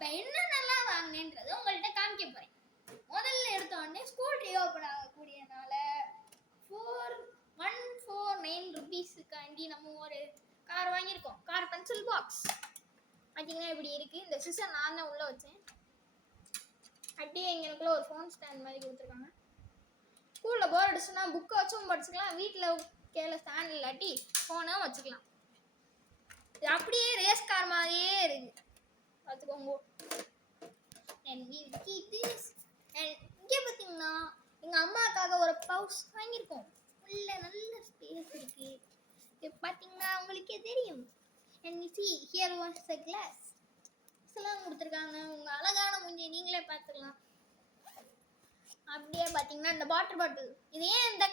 அப்போ என்னென்னலாம் வாங்கினேன்றதை உங்கள்கிட்ட காமிக்க போகிறேன். முதல்ல எடுத்த உடனே ஸ்கூல் ரீஓப்பன் ஆகக்கூடியனால 149 rupeesக்காண்டி நம்ம ஒரு கார் வாங்கியிருக்கோம். கார் பென்சில் பாக்ஸ் பார்த்தீங்கன்னா இப்படி இருக்குது. இந்த சிசர் நான் தான் உள்ளே வச்சேன். அப்படியே எங்களுக்குள்ள ஒரு ஃபோன் ஸ்டாண்ட் மாதிரி கொடுத்துருக்காங்க. ஸ்கூலில் போர் அடிச்சுன்னா புக்கை வச்சும் படிச்சுக்கலாம், வீட்டில் கீழே ஸ்டாண்ட் இல்லாட்டி ஃபோனாக வச்சுக்கலாம். இது அப்படியே ரேஸ் கார் மாதிரியே இருக்குது பார்த்துக்கோங்க. இங்கே பார்த்தீங்கன்னா எங்கள் அம்மாவுக்காக ஒரு பவுச் வாங்கியிருக்கோம். உள்ள நல்ல ஸ்பேஸ் இருக்குது. இது பார்த்தீங்கன்னா உங்களுக்கே தெரியும். And see here was a glass. எல்லாம் கொடுத்துருக்காங்க. உங்கள் அழகான மூஞ்சி நீங்களே பார்த்துக்கலாம். அப்படியே பார்த்தீங்கன்னா இந்த வாட்டர் பாட்டில் இது ஏன் இந்த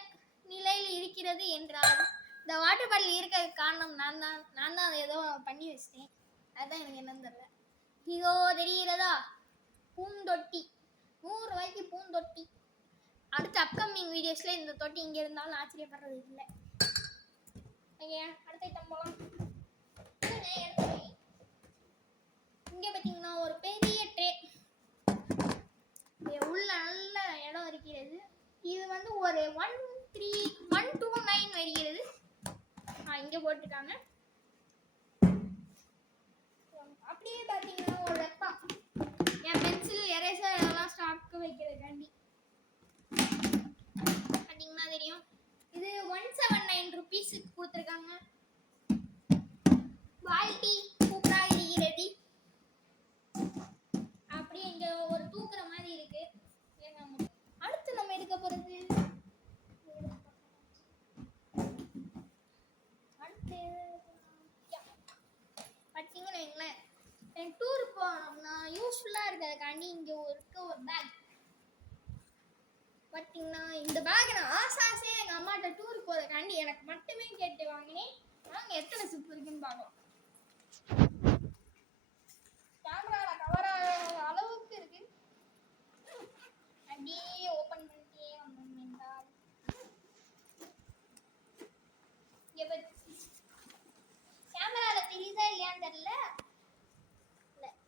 நிலையில் இருக்கிறது என்றால் இந்த வாட்டர் பாட்டில் இருக்கிற காரணம் நான் தான் அதை ஏதோ பண்ணி வச்சிட்டேன். அதுதான் எனக்கு என்னன்னு தெரியல. இதோ தெரிகிறதா பூந்தொட்டி, 100 ரூபாய்க்கு பூந்தொட்டி. அடுத்த அப்கமிங் வீடியோஸில் இந்த தொட்டி இங்கே இருந்தாலும் ஆச்சரியப்படுறது இல்லை. ஓகே, அடுத்த ஐட்டம் போகலாம். இங்கே பார்த்தீங்கன்னா ஒரு பெரிய ட்ரே, உள்ள நல்ல இடம் இருக்கிறது. இது வந்து ஒரு 129 வருகிறது. இங்கே போட்டுருக்காங்க. அப்படியே பார்த்தீங்கன்னா ஒரு ரெப்பா என் பென்சில் எரேசர் எல்லாம் ஸ்டாக்கு வைக்கிறதுக்காண்டி பார்த்தீங்கன்னா தெரியும். இது 179 rupeesக்கு கொடுத்துருக்காங்க. குவாலிட்டி சூப்பராக இருக்கிறது. அப்படியே இங்கே ஒரு தூக்குற மாதிரி இருக்கு. அடுத்து நம்ம எடுக்க போகிறது அடுத்து பார்த்தீங்கன்னு வைங்களேன், எனக்கு டூர் போனோம்னா யூஸ்ஃபுல்லாக இருக்கிறதுக்காண்டி இங்கே ஒரு பேக் பார்த்தீங்கன்னா இந்த பேக் நான் ஆசையாக எங்கள் அம்மாட்ட டூர் போகிறதுக்காண்டி எனக்கு மட்டுமே கேட்டு வாங்கினேன். நாங்கள் எத்தனை சிப் இருக்குன்னு பார்க்கலாம். கேமராவில் கவர் ஆகிற அளவுக்கு இருக்கு. அப்படியே ஓப்பன் பண்ணிட்டே வந்தோம் என்றால் கேமராவில் தெரியுதா இல்லையான்னு தெரியல.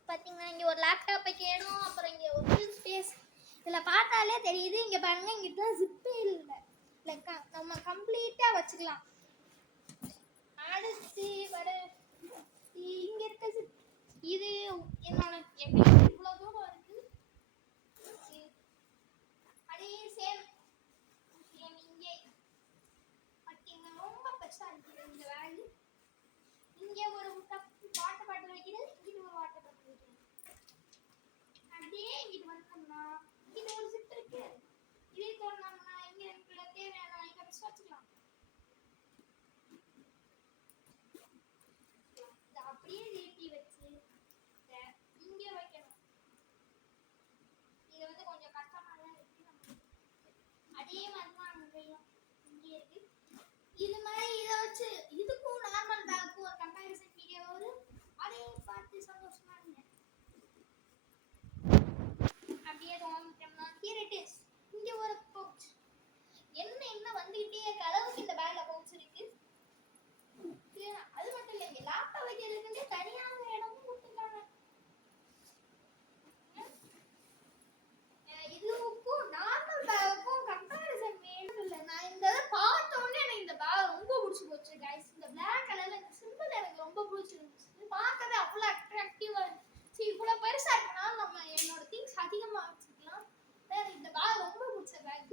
பார்த்தீங்கன்னா இங்கே ஒரு லேப்டாப் வைக்கணும். அப்புறம் இங்கே ஒரு ஃபுல் ஸ்பேஸ் இதில் பார்த்தாலே தெரியுது. இங்கே பாருங்க, இங்கிட்ட ஜிப்பே இல்லை. நம்ம கம்ப்ளீட்டாக வச்சுக்கலாம். அடுத்து வர இங்கே இருக்க ஜிப் இது என்னோட இவ்வளோ தூரம் இருக்கு. அதே சேம் இங்கே பார்த்தீங்கன்னா ரொம்ப பெருசாக இருக்குது இந்த பேக். இங்கே ஒரு வாட்டர் பாட்டில் வைக்கிறது, இங்கிட்டு ஒரு வாட்டர் பாட்டில் வைக்கிறது. அப்படியே இங்கிட்டு வந்தோம்னா இது ஒரு ஜிப் இருக்கு. இதே தோணுனோம்னா இங்கே இருக்கிற தேவையான ஐட்டம்ஸ் வச்சுக்கலாம். அப்படியே ஏற்றி வச்சு இங்கே வைக்கணும். இது வந்து கொஞ்சம் கஷ்டமாக தான் இருக்கு. அதே மாதிரி தான் அங்கேயும் இங்கே இருக்கு. இது மாதிரி இதை வச்சு இதுக்கும் நார்மல் பேக்கும் ஒரு கம்பேரிசன் வீடியோ வரும். அதையும் பார்த்து சந்தோஷமா இருங்க. அப்படியே தோணும்னா ஹியர் இட் இஸ். இங்கே ஒரு பவுச் என்ன வந்துகிட்டே இருக்க அளவுக்கு இந்த பேக்ல பவுச் இருக்கு. அது மட்டும் இல்லை, இங்கே லேப்டாப் வைக்கிறதுக்குண்டே தனியாக இடமும் கொடுத்துருக்காங்க. இதுக்கும் நார்மல் பேக்குக்கும் கம்பேரிசன் வேணும் இல்லை. நான் இந்த இதை பார்த்த உடனே எனக்கு இந்த பேக் ரொம்ப பிடிச்சி போச்சு கைஸ். இந்த பிளாக் கலர்ல இந்த சிம்பிள் எனக்கு ரொம்ப பிடிச்சிருந்துச்சு. பார்க்கவே அவ்வளோ அட்ராக்டிவா இருந்துச்சு. இவ்வளோ பெருசா இருக்குன்னா நம்ம என்னோட திங்ஸ் அதிகமாக வச்சுக்கலாம். இந்த பேக் ரொம்ப பிடிச்ச பேக்.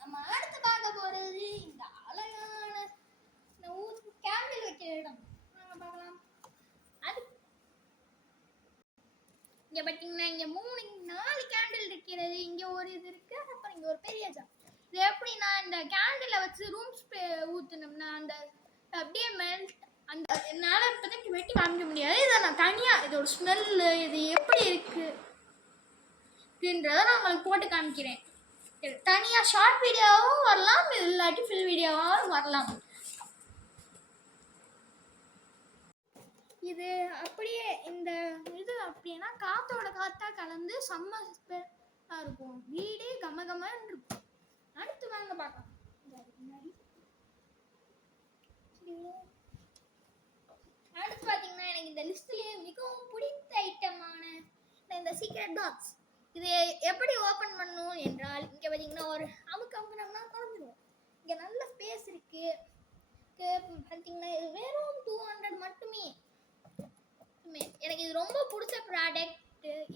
நம்ம அடுத்து பார்க்க போறது இந்த அழகான இந்த கேண்டில் வைக்கிற இடம். பார்க்கலாம். அது இங்க பாத்தீங்கன்னா இங்க 4 கேண்டில் இருக்கிறது. இங்க ஒரு இது இருக்கு, அப்புறம் இங்க ஒரு பெரிய ஜார். இது எப்படின்னா இந்த கேண்டிலை வச்சு ரூம் ஸ்ப்ரே ஊத்துனோம்னா அந்த அப்படியே மெல்ட். அந்த என்னால் இப்போதைக்கு வெட்டி காமிக்க முடியாது. இதை நான் தனியாக இதோட ஸ்மெல்லு இது எப்படி இருக்கு அப்படின்றத நான் உங்களுக்கு போட்டு காமிக்கிறேன். தனியாக ஷார்ட் வீடியோவும் வரலாம், இல்லாட்டி ஃபுல் வீடியோவாகவும் வரலாம். இது அப்படியே இந்த இது அப்படின்னா காற்றோட காற்றா கலந்து செம்ம இருக்கும். வீடே கமகமன்னு இருக்கும். அடுத்து வாங்க பார்க்கலாம். முன்னாடி அடுத்து பாத்தீங்கன்னா எனக்கு இந்த லிஸ்ட்லயே மிகவும் பிடித்த ஐட்டமான இந்த சீக்ரெட் பாக்ஸ். இது எப்படி ஓபன் பண்ணணும் என்றால் இங்க பாத்தீங்கன்னா ஒரு அமுக்கம்னா திறந்துடும். இங்க நல்ல ஸ்பேஸ் இருக்கு. பாத்தீங்கன்னா இது வெறும் 200 மட்டுமே. எனக்கு இது ரொம்ப பிடிச்ச ப்ராடக்ட்.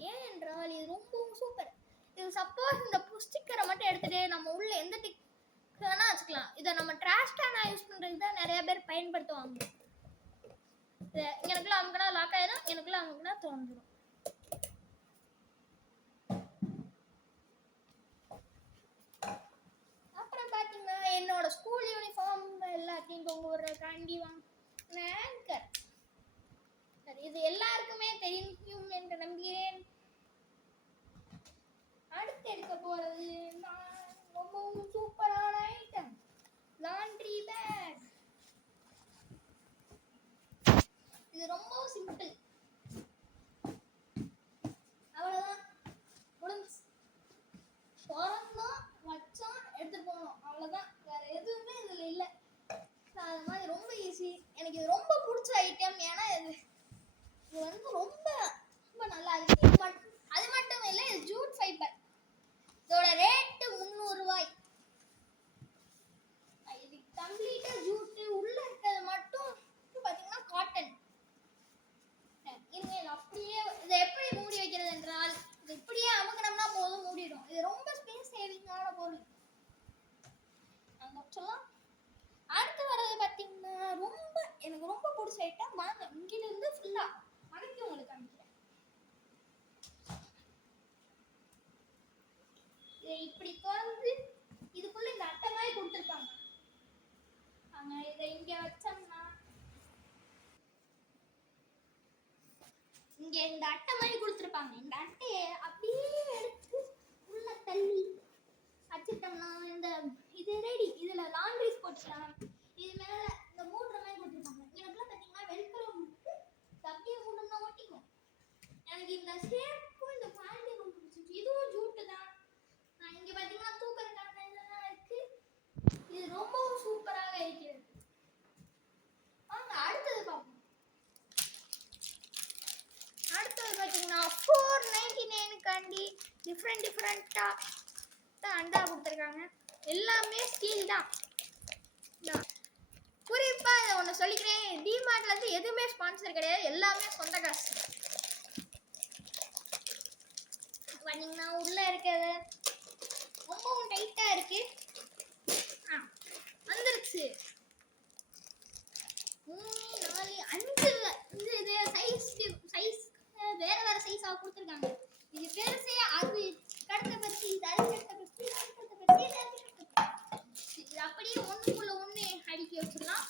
ஏன் என்றால் இது ரொம்ப சூப்பர். இது சப்போஸ் இந்த ஸ்டிக்கரை மட்டும் எடுத்துட்டு நம்ம உள்ள எந்த டிக் வேணா வச்சுக்கலாம். இதை நம்ம ட்ராஷ் கேனா யூஸ் பண்றது தான் நிறைய பேர் பயன்படுத்துவாங்க. எனக்குள்ள அமுக்குனா லாக் ஆயிடும், எனக்குள்ள அமுக்குனா திறந்துடும். அப்புறம் பாத்தீங்கன்னா என்னோட ஸ்கூல் யூனிஃபார்ம் எல்லாத்தையும் தொங்க விடுறதுக்காண்டி ஆங்கர். இது எல்லாருக்குமே தெரியும் என்று நம்புகிறேன். அடுத்து எடுக்க போறது ரொம்பவும் சூப்பரான ஐட்டம், லாண்ட்ரி பேக். இது ரொம்ப சிம்பிள். அவ்வளவுதான், முடிஞ்சு. திறந்தோம், வச்சோம், எடுத்துட்டு போனோம், அவ்வளவுதான். வேற எதுவுமே இதுல இல்லை. அது மாதிரி ரொம்ப ஈஸி. எனக்கு இது ரொம்ப பிடிச்ச ஐட்டம். ஏன்னா இது வந்து ரொம்ப ரொம்ப நல்லா இருக்கு. அது மட்டும் இல்லை, இது ஜூட் ஃபைபர். இதோட ரேட்டு 300 ரூபாய். இது கம்ப்ளீட்டா ஜூட். உள்ள இருக்கிறது மட்டும் பாத்தீங்கன்னா காட்டன். இனிமேல் அப்படியே இதை எப்படி மூடி வைக்கிறது என்றால் இது இப்படியே அமுக்கணும்னா போதும், மூடிடும். இது ரொம்ப ஸ்பேஸ் சேவிங்கான பொருள். சொல்லலாம். அடுத்து வர்றது பாத்தீங்கன்னா எனக்கு ரொம்ப பிடிச்ச ஐட்டம். வாங்க இங்கிட்ட இருந்து ஃபுல்லா மடக்கி உங்களுக்கு காமிக்கிறேன். இப்படி திறந்து இதுக்குள்ள இந்த அட்டை மாதிரி கொடுத்துருப்பாங்க. இதை இங்க வச்சோம்னா இங்க இந்த அட்டை மாதிரி கொடுத்துருப்பாங்க. இந்த அட்டையை அப்படியே எடுத்து உள்ள தள்ளி வச்சுட்டோம்னா இந்த இது ரெடி. இதுல லாண்ட்ரிஸ் போட்டுக்கலாம். இது மேல இந்த மூடுற மாதிரி கொடுத்துருப்பாங்க. எனக்குலாம் பாத்தீங்கன்னா வெல்க்ரோ இருக்கு. அப்படியே மூணுன்னா ஒட்டிக்கும். எனக்கு இந்த ஷேப்பும் இந்த குவாலிட்டி ரொம்ப பிடிச்சிருக்கு. இதுவும் ஜூட்டு தான். இங்க பாத்தீங்கன்னா தூக்கறதுக்கான இதெல்லாம் இருக்கு. இது ரொம்ப சூப்பராக இருக்கிறது. வாங்க அடுத்தது பார்ப்போம். அடுத்தது பாத்தீங்கன்னா 499 காண்டி டிஃபரெண்டா அண்டா கொடுத்துருக்காங்க. எல்லாமே ஸ்டீல் தான். குறிப்பா இதை ஒன்று சொல்லிக்கிறேன், டிமார்ட்ல இருந்து எதுவுமே ஸ்பான்சர் கிடையாது, எல்லாமே சொந்த காசு. பாத்தீங்கன்னா உள்ள இருக்கிறது ரொம்பவும் டைட்டா இருக்கு. வந்துருச்சு. 3 4 5 இது சைஸ் வேற வேற சைஸா கொடுத்துருக்காங்க. இது பெருசே, அது கடத்த பத்தி, இது அடுத்த பத்தி, இது அப்படியே ஒண்ணுக்குள்ள ஒண்ணு அடுக்கி வச்சிடலாம்.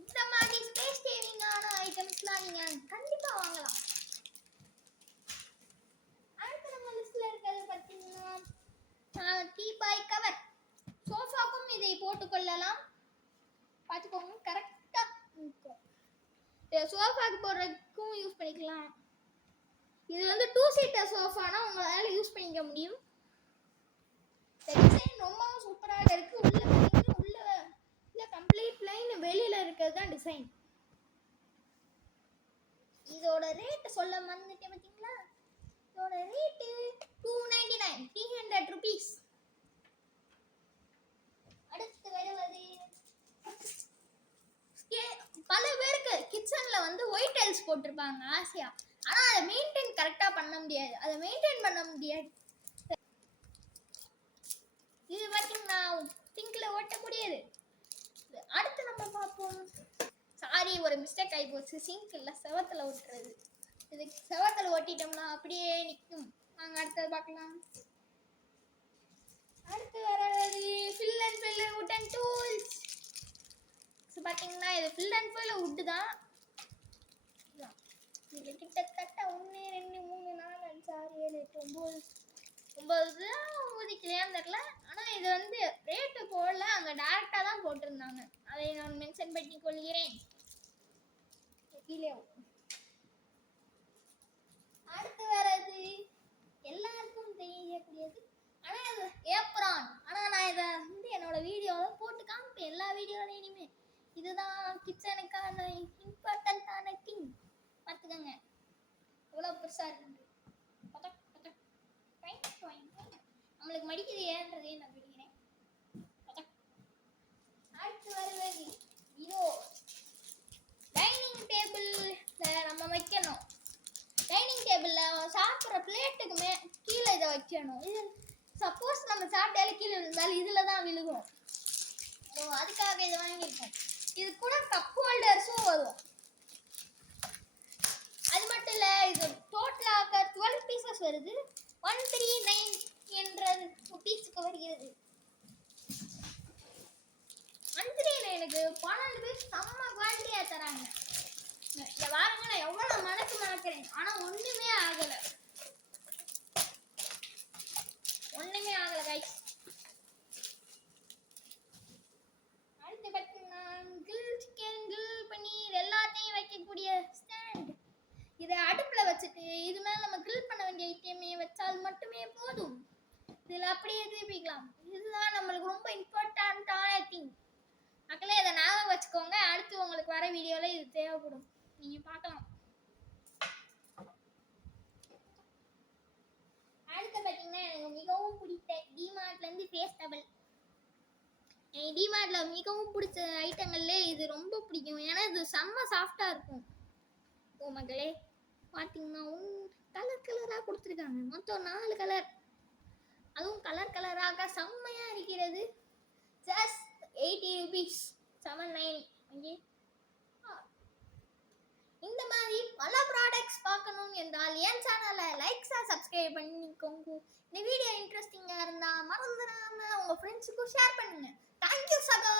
இந்த மாதிரி ஸ்பேஸ் சேவிங்கான ஐட்டம்ஸ்லாம் நீங்க கண்டிப்பா வாங்கலாம். அடுத்து நம்ம லிஸ்ட்ல இருக்கிறது பார்த்தீங்கன்னா டீபாய் கவர். சோஃபாக்கும் இதை போட்டுக்கொள்ளலாம். பார்த்துக்கோங்க, கரெக்டா இருக்கும். சோஃபாக்கு போடுறதுக்கும் யூஸ் பண்ணிக்கலாம். இது வந்து 2 சீட்டர் சோஃபானா உங்களால யூஸ் பண்ணிக்க முடியும். டிசைன் ரொம்பவும் சூப்பராக இருக்கு. உள்ள கம்ப்ளீட் லைன், வெளியில இருக்கிறது தான் டிசைன். இதோட ரேட் சொல்ல மறந்துட்டேன் பாத்தீங்களா. இதோட ரேட் 299, 300 rupees. அடுத்து வருவது பல பேருக்கு கிச்சன்ல வந்து ஒயிட் டைல்ஸ் போட்டிருப்பாங்க ஆசையா. ஆனா அதை மெயின்டைன் கரெக்டா பண்ண முடியாது. இது பாத்தீங்கன்னா சிங்க்ல ஓட்டக்கூடியது. அடுத்து நம்ம பார்ப்போம். சாரி, ஒரு மிஸ்டேக் ஆகி போச்சு. சிங்க் இல்ல, செவத்துல ஓட்டுறது. இது செவத்துல ஓட்டிட்டோம்னா அப்படியே நிற்கும். நாங்க அடுத்தது பார்க்கலாம். அடுத்து வர்றது ஃபில் அண்ட் ஃபில் வுடன் டூல்ஸ். பாத்தீங்கன்னா இது ஃபில் அண்ட் ஃபில் வுட் தான். இது கிட்டத்தட்ட 1 2 3 4 5 6 7 8 9 ஊதிக்கலையான்னு தெரியல. ஆனா இது வந்து ரேட்டு போடல, அங்க டைரக்டா தான் போட்டிருந்தாங்க. அதை நான் மென்ஷன் பண்ணி கொள்கிறேன். அடுத்து வர்றது எல்லாருக்கும் தெரியக்கூடியது. ஆனா இது ஏப்ரான். ஆனா நான் இதை வந்து என்னோட வீடியோவில் போட்டு காமிப்பேன். இதுதான் கிச்சனுக்கான இம்பார்ட்டன்டான திங். பார்த்துக்கங்க எவ்வளோ பெருசா இருக்கு. நம்மளுக்கு மடிக்குது ஏன்றதே நான் பிடிக்கிறேன். அடுத்து வருவது இதோ டைனிங் டேபிள்ல நம்ம வைக்கணும். டைனிங் டேபிள்ல சாப்பிட்ற பிளேட்டுக்குமே கீழே இதை வைக்கணும். இது சப்போஸ் நம்ம சாப்பிட்டாலே கீழே விழுந்தாலும் இதில் தான் விழுகும். அதுக்காக இதை வாங்கியிருக்கோம். இது கூட கப் ஹோல்டர்ஸும் வரும். அது மட்டும் இல்லை, இது டோட்டலாக 12 பீசஸ் வருது. 139 என்ற பீஸுக்கு வருகிறது. 139க்கு 12 பீஸ் செம்ம குவாலிட்டியாக தராங்க. இந்த வாரங்க நான் எவ்வளோ மணக்கிறேன், ஆனால் ஒன்றுமே ஆகலை கைஸ். அடுத்து பார்த்தீங்கன்னா கிரில் சிக்கன், கிரில் பன்னீர் எல்லாத்தையும் வைக்கக்கூடிய ஸ்டாண்ட். இதை அடுப்பில் வச்சுட்டு இது மேலே நம்ம கிரில் பண்ண வேண்டிய ஐட்டமே வச்சால் மட்டுமே போதும். இதில் அப்படியே திருப்பிக்கலாம். இதுதான் நம்மளுக்கு ரொம்ப இம்பார்ட்டண்ட்டான திங். மக்களே இதை ஞாபகம் வச்சுக்கோங்க. அடுத்து உங்களுக்கு வர வீடியோவில் இது தேவைப்படும், நீங்கள் பார்க்கலாம். அடுத்து பார்த்தீங்கன்னா எனக்கு மிகவும் பிடித்த டிமார்ட்லேருந்து ஃபேஸ்டபிள். டிமார்ட்டில் மிகவும் பிடிச்ச ஐட்டங்கள்லே இது ரொம்ப பிடிக்கும். ஏன்னா இது செம்ம சாஃப்டாக இருக்கும். ஓ மக்களே பார்த்தீங்கன்னா கலர் கலராக கொடுத்துருக்காங்க. மொத்தம் 4 கலர், அதுவும் கலர் கலராக செம்மையாக இருக்கிறது. Just 80 rupees 79. ஓகே, இந்த மாதிரி பல ப்ராடக்ட்ஸ் பார்க்கணும் என்றால் என் சேனலை சப்ஸ்கிரைப் பண்ணிக்கோங்க. இந்த வீடியோ இன்ட்ரெஸ்டிங்காக இருந்தால் மறந்துடாமல் உங்கள் ஃப்ரெண்ட்ஸுக்கும் ஷேர் பண்ணுங்கள். தேங்க்யூ சகா.